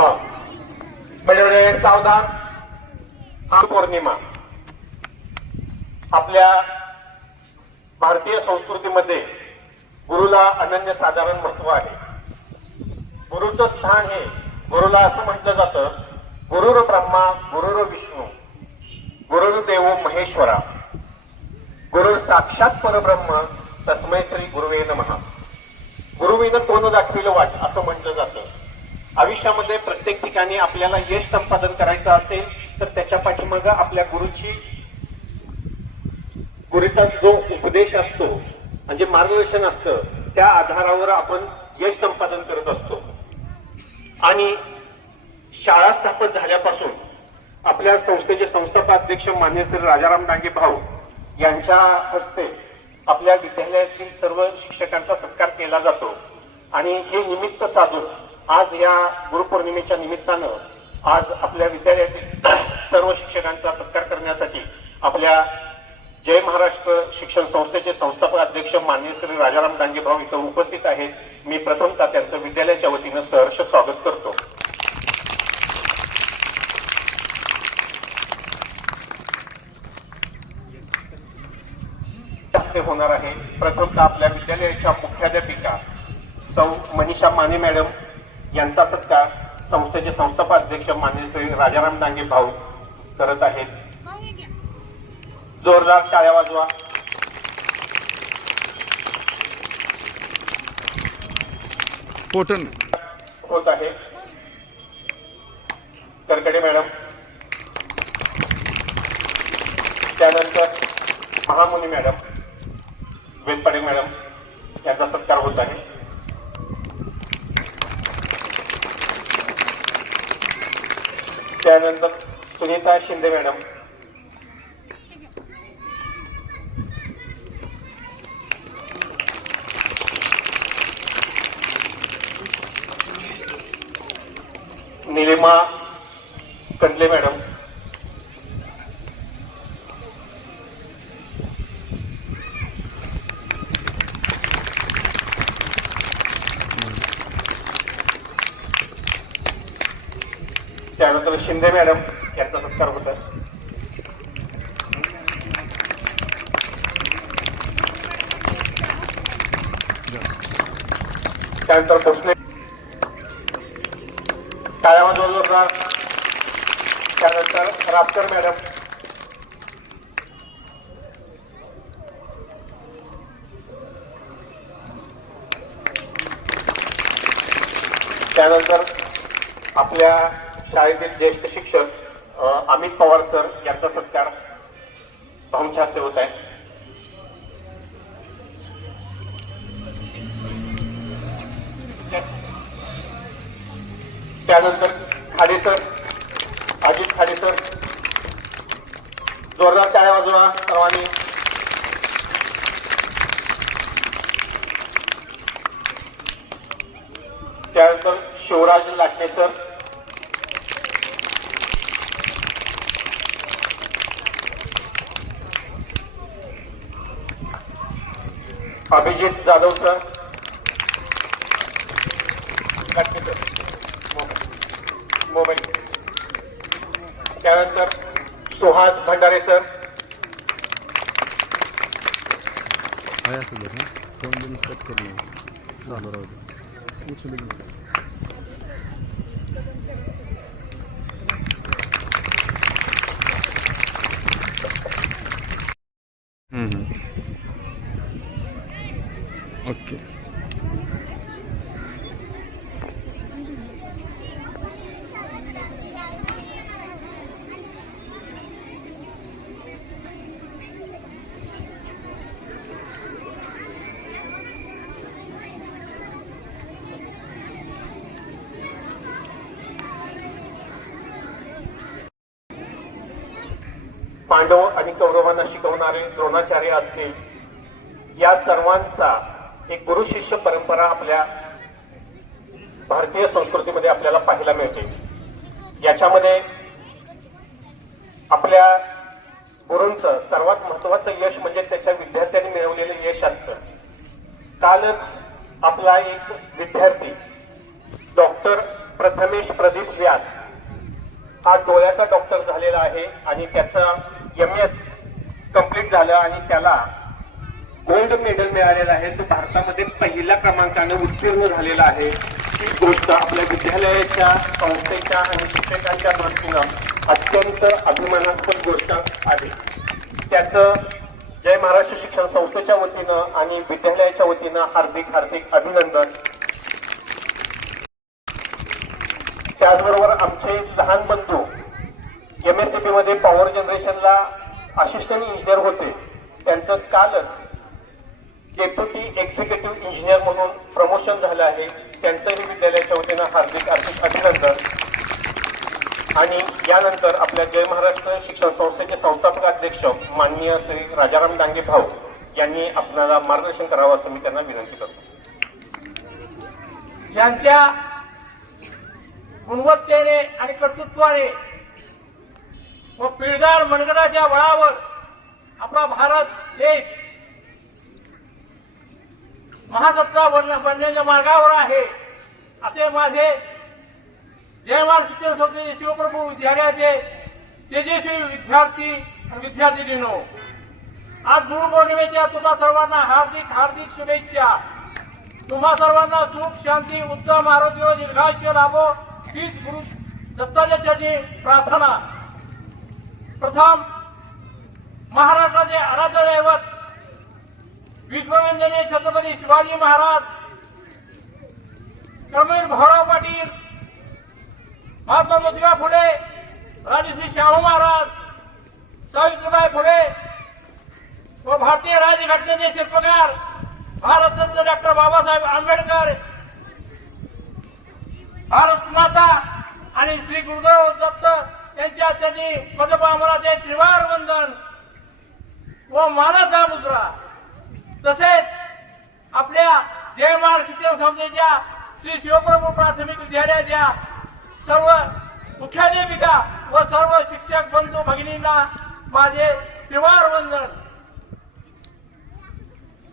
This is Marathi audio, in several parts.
हा म्हणजे सावधान. हा पौर्णिमा आपल्या भारतीय संस्कृतीमध्ये गुरुला अनन्यसाधारण महत्व आहे. गुरुचं स्थान हे गुरुला असं म्हटलं जातं, गुरुर ब्रह्मा गुरुर विष्णू गुरुर्देव महेश्वरा गुरुर साक्षात परब्रह्म तस्मै श्री गुरुवे नमः. गुरुविनं तोंड दाखविलं वाट असं म्हटलं जातं. आयुष्यामध्ये प्रत्येक ठिकाणी आपल्याला यश संपादन करायचं असेल तर त्याच्या पाठीमागं आपल्या गुरुचा जो उपदेश असतो म्हणजे मार्गदर्शन असतं त्या आधारावर आपण यश संपादन करत असतो. आणि शाळा स्थापन झाल्यापासून आपल्या संस्थेचे संस्थापक माननीय श्री राजाराम डांगे भाऊ यांच्या हस्ते आपल्या विद्यालयातील सर्व शिक्षकांचा सत्कार केला जातो. आणि हे निमित्त साधून आज या गुरुपौर्णिमेच्या निमित्तानं आज आपल्या विद्यालयातील सर्व शिक्षकांचा सत्कार करण्यासाठी आपल्या जय महाराष्ट्र शिक्षण संस्थेचे संस्थापक अध्यक्ष माननीय श्री राजाराम डांगे भाऊ इथं उपस्थित आहेत. मी प्रथमतः त्यांचं विद्यालयाच्या वतीनं सहर्ष स्वागत करतो. होणार आहे. प्रथमतः आपल्या विद्यालयाच्या मुख्याध्यापिका सौ मनीषा माने मॅडम यांचा सत्कार संस्थेचे संस्थापक अध्यक्ष माननीय श्री राजाराम डांगे भाऊ करत आहेत. जोरदार टाळ्या वाजवा. होत आहे. करकडे मॅडम, त्यानंतर महामुनी मॅडम, वेलपाडे मॅडम यांचा सत्कार होत आहे. त्यानंतर सुनीता शिंदे मॅडम, निलिमा कंडले मॅडम, त्यानंतर शिंदे मॅडम यांचा सत्कार होत आहे. त्यानंतर भोसले टाळ्या जोरदार. त्यानंतर रापकर मॅडम, त्यानंतर आपल्या शाळेतील ज्येष्ठ शिक्षक अमित पवार सर यांचा सत्कार भाऊंच्या हस्ते होत आहे. त्यानंतर खाडे सर, अजित खाडे सर, जोरदार टाळ्या वाजवा सर्वांनी. त्यानंतर शिवराज लाटणे sir, Abhijit Jadhav sir, mobile. त्यानंतर सुहास भंडारे सर, ओके. पांडव आणि कौरवांना शिकवणारे द्रोणाचार्य असतील, या सर्वांचा एक गुरु शिष्य परंपरा आपल्या भारतीय संस्कृतीमध्ये आपल्याला पाहायला मिळते. याच्यामध्ये आपल्या गुरूंचं सर्वात महत्वाचं यश म्हणजे त्याच्या विद्यार्थ्यांनी मिळवलेलं यश असतं. कालच आपला एक विद्यार्थी डॉक्टर प्रथमेश प्रदीप व्यास हा डोळ्याचा डॉक्टर झालेला आहे आणि त्याचं MS कंप्लीट झालं आणि त्याला गोल्ड मेडल मिळालेलं आहे. तो भारतामध्ये पहिल्या क्रमांकाने उत्तीर्ण झालेला आहे. ही गोष्ट आपल्या विद्यालयाच्या संस्थेच्या आणि शिक्षकांच्या दृष्टीनं अत्यंत अभिमानास्पद गोष्ट आहे. त्याचं जय महाराष्ट्र शिक्षण संस्थेच्या वतीनं आणि विद्यालयाच्या वतीनं हार्दिक हार्दिक अभिनंदन. त्याचबरोबर आमचे लहान बंधू MSCB मध्ये पॉवर जनरेशनला असिस्टंट इंजिनियर होते. त्यांचं कालच डेप्युटी एक्झिक्युटिव्ह इंजिनियर म्हणून प्रमोशन झालं आहे. त्यांचंही विद्यालयाच्या वतीनं हार्दिक हार्दिक अभिनंदन. आणि यानंतर आपल्या जय महाराष्ट्र शिक्षण संस्थेचे संस्थापक अध्यक्ष माननीय श्री राजाराम डांगे भाऊ यांनी आपल्याला मार्गदर्शन करावं असं मी त्यांना विनंती करतो. यांच्या गुणवत्तेने आणि कर्तृत्वाने व पिळदार मनगटाच्या बळावर आपला भारत देश महासत्ता बनण्याच्या मार्गावर आहे असे माझे जय महाराष्ट्र शिक्षण संस्थेचे शिवप्रभू विद्यालयाचे तेजस्वी विद्यार्थी आणि विद्यार्थिनींनो, आज गुरुपौर्णिमेच्या तुम्हा सर्वांना हार्दिक हार्दिक शुभेच्छा. तुम्हा सर्वांना सुख शांती उत्तम आरोग्य व दीर्घायुष्य लाभो हीच गुरु दत्ताच्या चरणी प्रार्थना. प्रथम महाराष्ट्राचे आराध्य दैवत विश्ववंदनीय छत्रपती शिवाजी महाराज, कर्मवीर भाऊराव पाटील, महात्मा ज्योतिबा फुले, राजश्री शाहू महाराज, सावित्रीबाई फुले व भारतीय राज्यघटनेचे शिल्पकार भारतरत्न डॉक्टर बाबासाहेब आंबेडकर, भारत माता आणि श्री गुरुदेव दत्त यांच्या चरणी पदपामराचे त्रिवार वंदन व मानाचा मुद्रा. तसेच आपल्या जय महाराष्ट्र शिक्षण संस्थेच्या श्री शिवप्रभू प्राथमिक विद्यालयाच्या सर्व मुख्याध्यापिका व सर्व शिक्षक बंधू भगिनींना माझे त्रिवार वंदन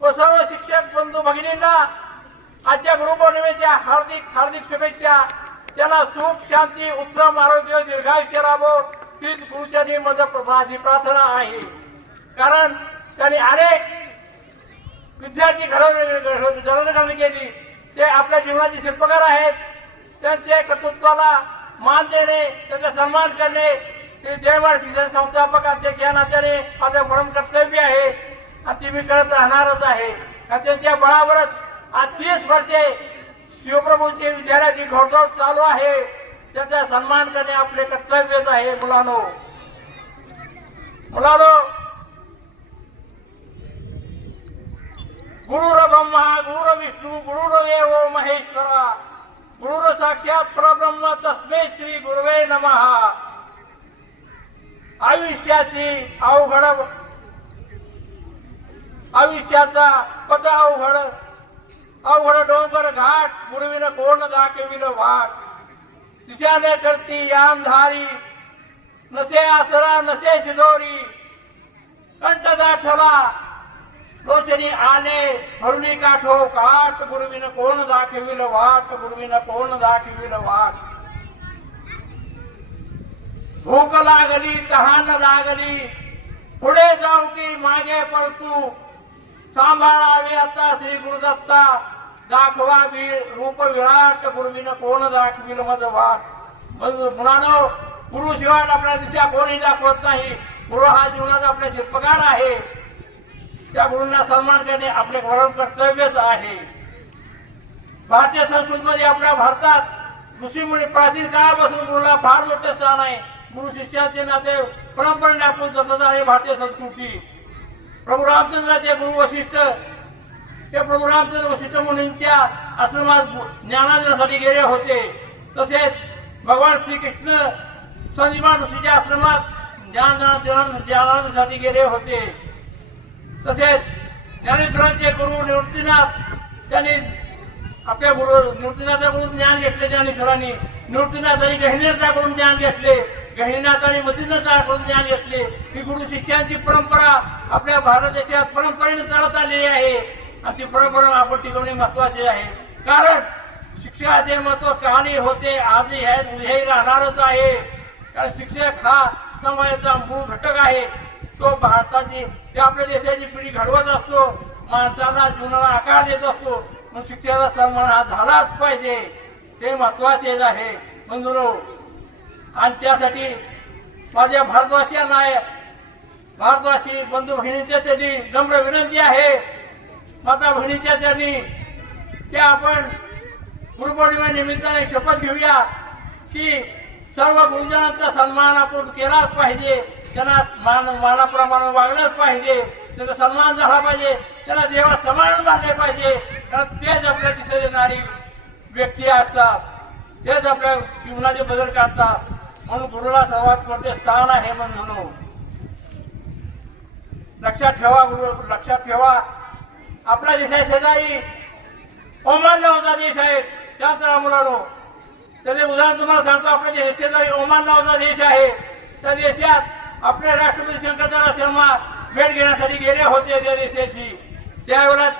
व सर्व शिक्षक बंधू भगिनींना आजच्या गुरुपौर्णिमेच्या हार्दिक हार्दिक शुभेच्छा. त्यांना सुख शांती उत्तम आरोग्य दीर्घायुष्य लाभो हीच गुरुचरणी माझी प्रार्थना आहे. कारण त्यांनी अनेक विद्यार्थी घडवणूक केली. ते आपल्या जीवनाचे शिल्पकार आहेत. त्यांचे कर्तृत्वाला मान देणे, त्यांचा सन्मान करणे हे जय महाराष्ट्र शिक्षण संस्थापक अध्यक्ष या नात्याने माझं परम कर्तव्य आहे आणि ते मी करत राहणारच आहे. त्यांच्या बळावरच आज 30 वर्षे शिवप्रभूंची विद्यालयाची घोडदौड चालू आहे. त्यांचा सन्मान करणे आपले कर्तव्यच आहे. मुलांनो, गुरुर ब्रह्मा गुरुर विष्णू गुरुर्देवो महेश्वरा गुरुर साक्षात परब्रह्म तस्मै श्री गुरुवे नमः. आयुष्याचा पद अवघड डोंगर घाट गुरुविन कोण दाखविल वाट. दिशाने करती यामधारी नसे आसरा नसे शिदोरी कंठ दाठला रोशनी आले भरुणी काठो काठ गुरुविन कोण दाखविल वाट गुरुविन कोण दाखविल वाट. भूक लागली तहान लागली पुढे जाऊ की मागे परतू सांभाळावे आता श्री गुरुदत्ता दाखवा रूप विराट गुरुविन कोण दाखविल मज वाट. मुलांनो, गुरुशिवाय आपल्या दिशा कोणी दाखवत नाही. गुरु हा जीवनाचा आपला शिल्पकार आहे. त्या गुरूंना सन्मान करणे आपले परम कर्तव्यच आहे. भारतीय संस्कृतीमध्ये आपल्या भारतात ऋषीमुनी प्राचीन काळापासून गुरुला फार मोठे स्थान आहे. गुरु शिष्याचे नाते परंपरेने आपण जपत आहे. भारतीय संस्कृती प्रभू रामचंद्राचे गुरु वशिष्ठ ते प्रभू रामचंद्र वशिष्ठ मुनींच्या आश्रमात ज्ञानार्जनासाठी गेले होते. तसेच भगवान श्रीकृष्ण संजीवन ऋषीच्या आश्रमात ज्ञानार्जनासाठी गेले होते. तसेच ज्ञानेश्वरांचे गुरु निवृत्तीनाथ त्यांनी आपल्या गुरु निवृत्तीनाथाकडून ज्ञान घेतले. ज्ञानेश्वरांनी निवृत्तीनाथांनी गहिनीनाथाकडून ज्ञान घेतले. गहिनीनाथांनी मतीनाथाकडून ज्ञान घेतले. ही गुरु शिष्यांची परंपरा आपल्या भारत देशात परंपरेने चालत आलेली आहे आणि ती परंपरा आपण टिकवणे महत्वाचे आहे. कारण शिक्षकाचे महत्व कालही होते, आजही आहे, उद्याही राहणारच आहे. कारण शिक्षक हा समाजाचा मूळ घटक आहे. तो भारताची ते आपल्या देशाची पिढी घडवत असतो, माणसाला जीवनाला आकार देत असतो. म्हणून शिक्षकाचा सन्मान हा झालाच पाहिजे, ते महत्वाचे आहे बंधुरो. आणि त्यासाठी माझ्या भारतवासी बंधू भगिनींच्यासाठी नम्र विनंती आहे, माता भगिनीच्या चरणी, की आपण गुरुपौर्णिमेनिमित्ताने शपथ घेऊया की सर्व गुरुजनांचा सन्मान आपण केलाच पाहिजे. त्यांना मानाप्रमाणे वागलंच पाहिजे, त्यांचा सन्मान झाला पाहिजे, त्यांना देवा समान मानले पाहिजे. कारण तेच आपल्या दिशा देणारी व्यक्ती असतात, तेच आपल्या जीवनाचे बदल करतात. म्हणून गुरुला सर्वात मोठे स्थान आहे. म्हणून लक्षात ठेवा आपल्या देशा शेजारी ओमान नावाचा देश आहे. त्याच मुलांनो, त्याचे उदाहरण तुम्हाला सांगतो. आपल्या शेजारी ओमान नावाचा देश आहे. त्या देशात आपले राष्ट्रपती शंकरदयाळ शर्मा भेट घेण्यासाठी गेले होते त्या देशाची. त्यावेळेला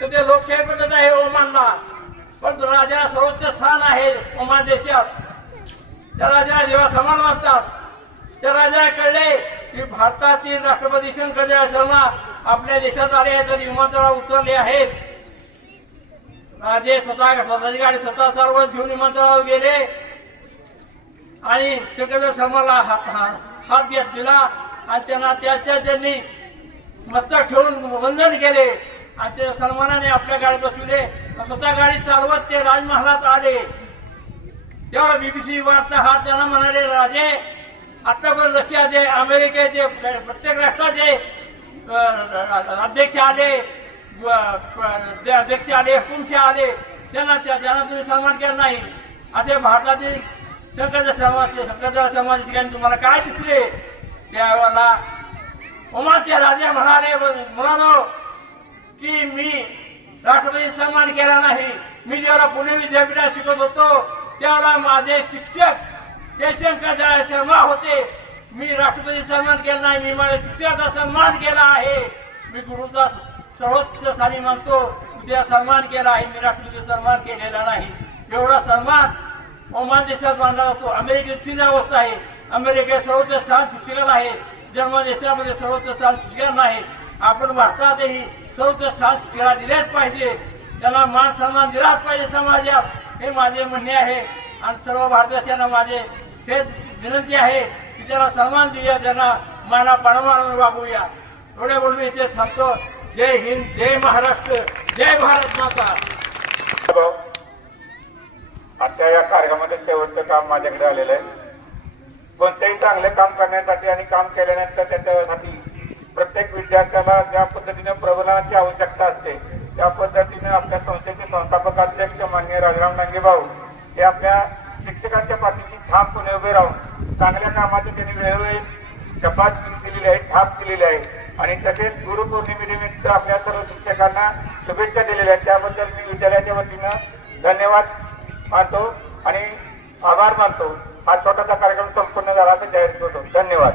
तिथे लोकशाही पद्धत आहे ओमानला, पण राजाला सर्वोच्च स्थान आहे ओमान देशात. त्या राजाला जेव्हा समान मानतात, त्या राजाला कळले की भारतातील राष्ट्रपती शंकरदयाळ शर्मा आपल्या देशात आले आहेत आणि विमानतळावर उतरले आहेत. राजे स्वतःची गाडी स्वतः चालवत घेऊन विमानतळावर गेले आणि शंकरदयाळ शर्माला हात दिला आणि त्यांनी मस्तक ठेवून वंदन केले आणि त्या सन्मानाने आपल्या गाडीत बसविले. स्वतः गाडी चालवत ते राजमहालात आले. तेव्हा BBC वार्ता हा त्यांना म्हणाले, राजे आतापर्यंत रशियाचे, अमेरिकेचे, प्रत्येक राष्ट्राचे अध्यक्ष आले, हुकुमशाह आले, त्यांना तुम्ही सन्मान केला नाही. असे भारतातील शंकरदयाळ समाज ठिकाणी तुम्हाला काय दिसले? त्यावेळेला ओमानचे राजे म्हणालो की मी राष्ट्रपती सन्मान केला नाही. मी जेव्हा पुणे विद्यापीठात शिकत होतो त्यावेळेला माझे शिक्षक ते शंकरदयाळ शर्मा होते. मी राष्ट्रपती सन्मान केला नाही, मी माझ्या शिक्षकाचा सन्मान केला आहे. मी गुरुचा सर्वोच्च स्थानी मानतो, उद्या सन्मान केला आहे, मी राष्ट्रपती सन्मान केलेला नाही. एवढा सन्मान ओमान देशात मानला जातो. अमेरिकेत 3 अवस्था आहे. अमेरिकेत सर्वोच्च स्थान शिक्षकाला आहे, जर्मन देशामध्ये सर्वोच्च स्थान शिक्षकांना आहे. आपण भारतातही सर्वोच्च स्थान शिक्षकाला दिलेच पाहिजे, त्यांना मान सन्मान दिलाच पाहिजे समाजात, हे माझे म्हणणे आहे. आणि सर्व भारतवासियांना माझे हेच विनंती आहे की त्यांना सन्मान दिला, त्यांना मानापानाने वागूया. थोडे बोलून इथे थांबतो. जय हिंद, जय महाराष्ट्र, जय भारत माता. आता या कार्यक्रमामध्ये शेवटचं काम माझ्याकडे आलेलं आहे. कोणतेही चांगले काम करण्यासाठी आणि काम केल्यानंतर त्याच्यासाठी प्रत्येक विद्यार्थ्याला ज्या पद्धतीने प्रबोधनाची आवश्यकता असते त्या पद्धतीने आपल्या संस्थेचे संस्थापक अध्यक्ष माननीय राजाराम डांगे भाऊ हे आपल्या शिक्षकांच्या पाठीशी ठामपणे उभे राहून चांगल्या कामाची त्यांनी वेळोवेळी शपथ दिलेली आहे, ठाप दिलेली आहे. आणि तसेच गुरुपौर्णिमेनिमित्त आपल्या सर्व शिक्षकांना शुभेच्छा दिलेल्या आहेत. त्याबद्दल मी विद्यालयाच्या वतीनं धन्यवाद मानतो आणि आभार मानतो. हा छोटासा कार्यक्रम संपूर्ण झाला तर जाहीर करतो. धन्यवाद.